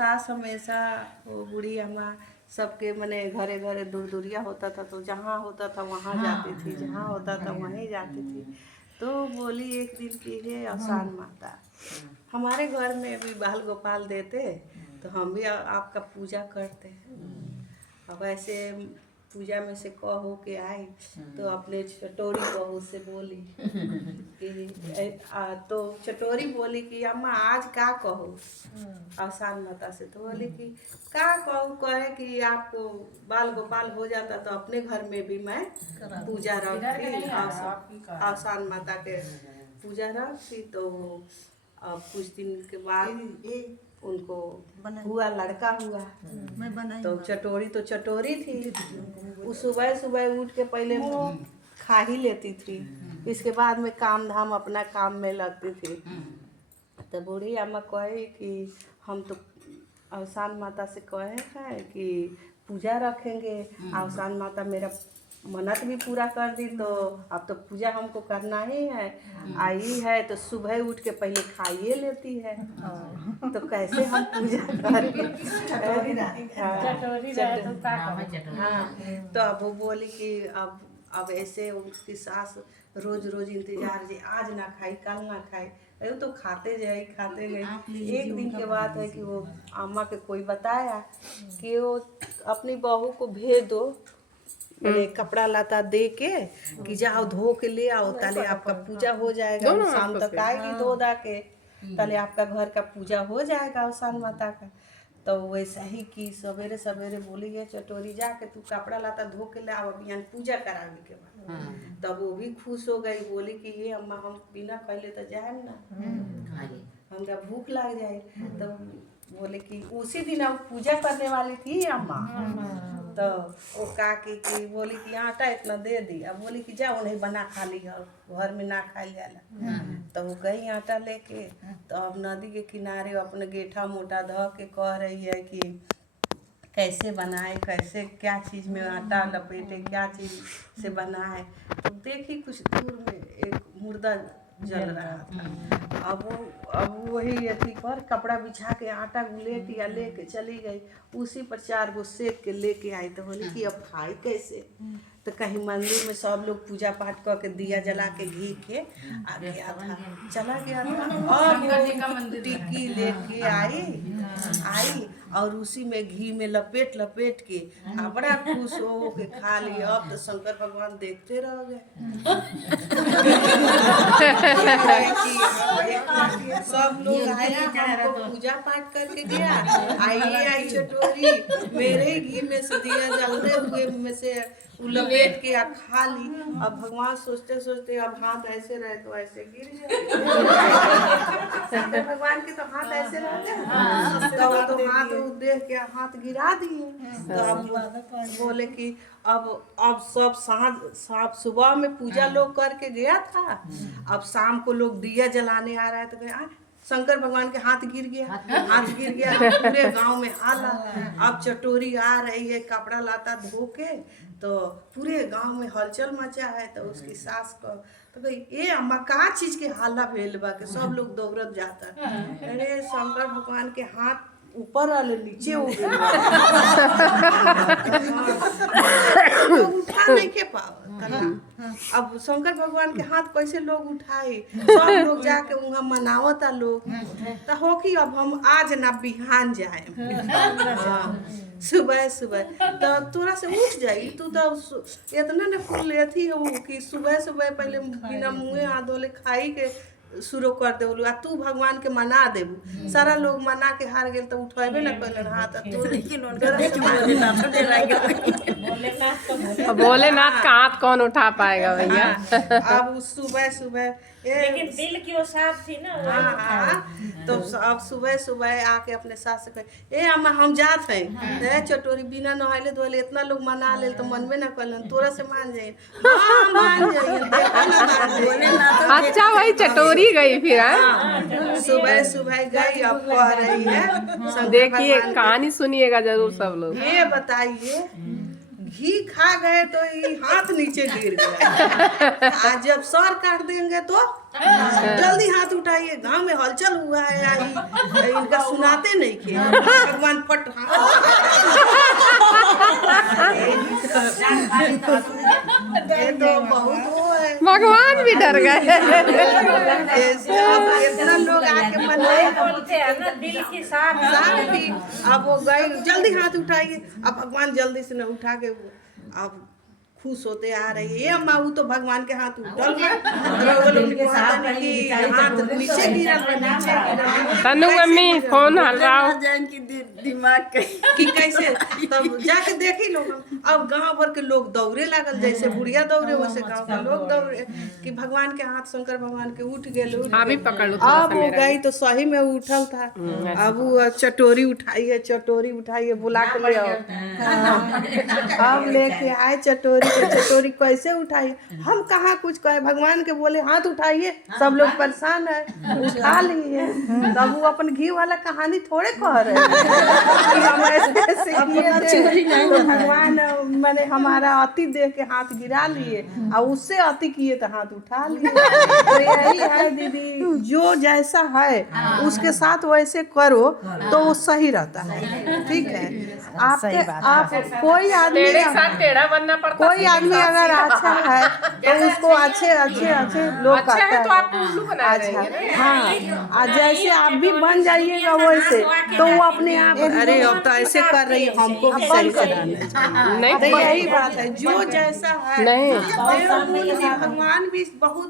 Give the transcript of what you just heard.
सास हमेशा वो बूढ़ी अम्मा सबके मने घरे घरे दूर दूरिया होता था तो जहाँ होता था वहाँ जाती थी, जहाँ होता था वहीं जाती थी। तो बोली एक दिन की हे अवसान माता, हमारे घर में भी बाल गोपाल देते तो हम भी आपका पूजा करते हैं। अब ऐसे पूजा में से कहो के आई तो अपने चटोरी बहू से बोली कि तो चटोरी बोली कि अम्मा आज का कहो अवसान माता से। तो बोली कि का कहूँ, कहे कि आपको बाल गोपाल हो जाता तो अपने घर में भी मैं पूजा रखती, अवसान माता के पूजा रखती। तो अब कुछ दिन के बाद उनको हुआ, लड़का हुआ। तो चटोरी थी, वो सुबह सुबह उठ के पहले खा ही लेती थी, इसके बाद में काम धाम अपना काम में लगती थी। तो बूढ़ी अम्मा कहे कि हम तो अवसान माता से कहे हैं कि पूजा रखेंगे, अवसान माता मेरा मन्नत भी पूरा कर दी, तो अब तो पूजा हमको करना ही है। आई है तो सुबह उठ के पहले खाइए लेती है, तो कैसे हम पूजा करेंगे। हाँ, तो अब वो बोली कि अब ऐसे उसकी सास रोज रोज इंतजार जे आज ना खाई कल ना खाई, अरे तो खाते गई। एक दिन के बात है कि वो अम्मा के कोई बताया कि वो अपनी बहू को भेज दो, मैंने कपड़ा लाता दे के कि जाओ धो के ले आओ, ताले आपका पूजा हो जाएगा, शाम तक आएगी धो दा के, ताले आपका घर का पूजा हो जाएगा अवसान माता का। तो वैसा ही कि सवेरे सवेरे बोली है चटोरी जाके तू कपड़ा लाता धो के ले आओ, अभियान पूजा कराने के बाद। तब वो भी खुश हो गई, बोली कि ये अम्मा हम बिना कहले तो जाए ना, हमरा भूख लग जाए। तो बोले कि उसी दिन अब पूजा करने वाली थी अम्मा, तो वो का कि बोली कि आटा इतना दे दी। अब बोली कि जा उन्हें बना खा ली, घर में ना खाई जाला। तो वो गई आटा लेके, तो अब नदी के किनारे अपने गेठा मोटा ध के कह रही है कि कैसे बनाए, कैसे क्या चीज़ में आटा लपेटे, क्या चीज़ से बनाए। तो देखी कुछ दूर में एक मुर्दा जल रहा था। अब वही अथी पर कपड़ा बिछा के आटा गुलेट या लेके चली गई, उसी पर 4 गो सेक के लेके आई। तो बोली कि अब खाई कैसे। तो कहीं मंदिर में सब लोग पूजा पाठ करके दिया जला के घी के आ गया था, चला गया था। और टिक्की लेके आई और उसी में घी में लपेट के बड़ा खुश हो के खा लिया। अब तो शंकर भगवान देखते रह गए। सब लोग आए, हमको पूजा पाठ करके गया, आई चटोरी मेरे घी में से दिया जलते हुए में से लपेट के खा ली। अब भगवान सोचते सोचते अब हाथ ऐसे रहे तो ऐसे गिर गए। भगवान के तो हाथ ऐसे रहते, तो हाथ देख के हाथ गिरा दिए। तो अब बोले कि अब सब साँझ सुबह में पूजा लोग करके गया था, अब शाम को लोग दिया जलाने आ रहा है, तो शंकर भगवान के हाथ गिर गया। पूरे गांव में हाला। अब चटोरी आ रही है कपड़ा लाता धो के, तो पूरे गांव में हलचल मचा है। तो उसकी सास को तो भाई ये अम्मा का चीज के हाला भेल बा के सब लोग दौड़त जाता। अरे शंकर भगवान के हाथ ऊपर वाले नीचे हो गए, उठा नहीं के पाओ। अब शंकर भगवान के हाथ कैसे लोग उठाए, सब लोग जाके वहाँ मनावता लोग। तो हो कि अब हम आज ना बिहान जाए, सुबह तो तोरा से उठ जाई, तू तो इतना न कुल अथी हो कि सुबह पहले बिना मुँहे हाथ धोले खाई के शुरू कर दे। आ तू भगवान के मना देबू, सारा लोग मना के हार गेल तो उठेबे न कैलन हाथ। भोलेनाथ का हाथ कौन उठा पाएगा भैया। अब सुबह लेकिन दिल की वो साफ थी ना। तो अब सुबह आके अपने सास से कहे ए अम्मा हम जात हैं, चटोरी बिना नहाइले धोले इतना लोग मना ले तो मनबे ना कलन, तोरा से मान जाइए। अच्छा भाई चटोरी गई फिर सुबह गई। अब कह रही है देखिए कहानी सुनिएगा जरूर सब लोग। ये बताइए घी खा गए तो ये हाथ नीचे गिर गया। आज जब सर काट देंगे तो जल्दी हाथ उठाइए, गांव में हलचल हुआ है या इनका सुनाते नहीं खे भगवान पट ये तो बहुत वो है। भगवान भी डर गए। अब इतना लोग आके मनाए बोलते हैं ना दिल की साफ साफ भी। अब वो गए जल्दी हाथ उठाइए, अब भगवान जल्दी से न उठा के अब खुश होते आ रही है। ये अम्मा वो तो भगवान के हाथ उठल गए, वो लोग के साथ हाथ नीचे गिरल बा, नीचे गिरल। तनु मम्मी फोन हटाओ। दिमाग कि कैसे तब जाके देखी लोग। अब गांव भर के लोग दौड़े लागल, जैसे बुढ़िया दौड़े वैसे गांव के लोग दौड़े कि भगवान के हाथ शंकर भगवान के उठ गए। अभी पकड़ लो अब वो गई तो सही में उठल था। अब वो चटोरी उठाइए, चटोरी उठाइए, बुला के ले आओ। अब लेके आए चटोरी, चटोरी कैसे उठाइए, हम कहाँ कुछ कहे, भगवान के बोले हाथ उठाइए, सब लोग परेशान है, उठा लिए। तब वो अपन घी वाला कहानी थोड़े कह रहे हैं कि हम ऐसे किए थे तो भगवान मैंने हमारा अति देख के हाथ गिरा लिए और उससे अति किए तो हाथ उठा लिए। तो यही है दीदी, जो जैसा है उसके साथ वैसे करो तो वो सही रहता है। ठीक है, आप कोई आदमी तेरे साथ टेढ़ा बनना पड़ता। कोई आदमी अगर अच्छा है तो उसको अच्छे लोग अच्छा कहते है तो हैं। आप उल्लू बना रहे हैं। हाँ, और जैसे आप भी बन जाइएगा वैसे तो वो अपने आप, अरे अब तो ऐसे कर रही है, हमको भी सही कराना। नहीं तो यही बात है, जो जैसा है नहीं। देव गुण भी भगवान भी बहुत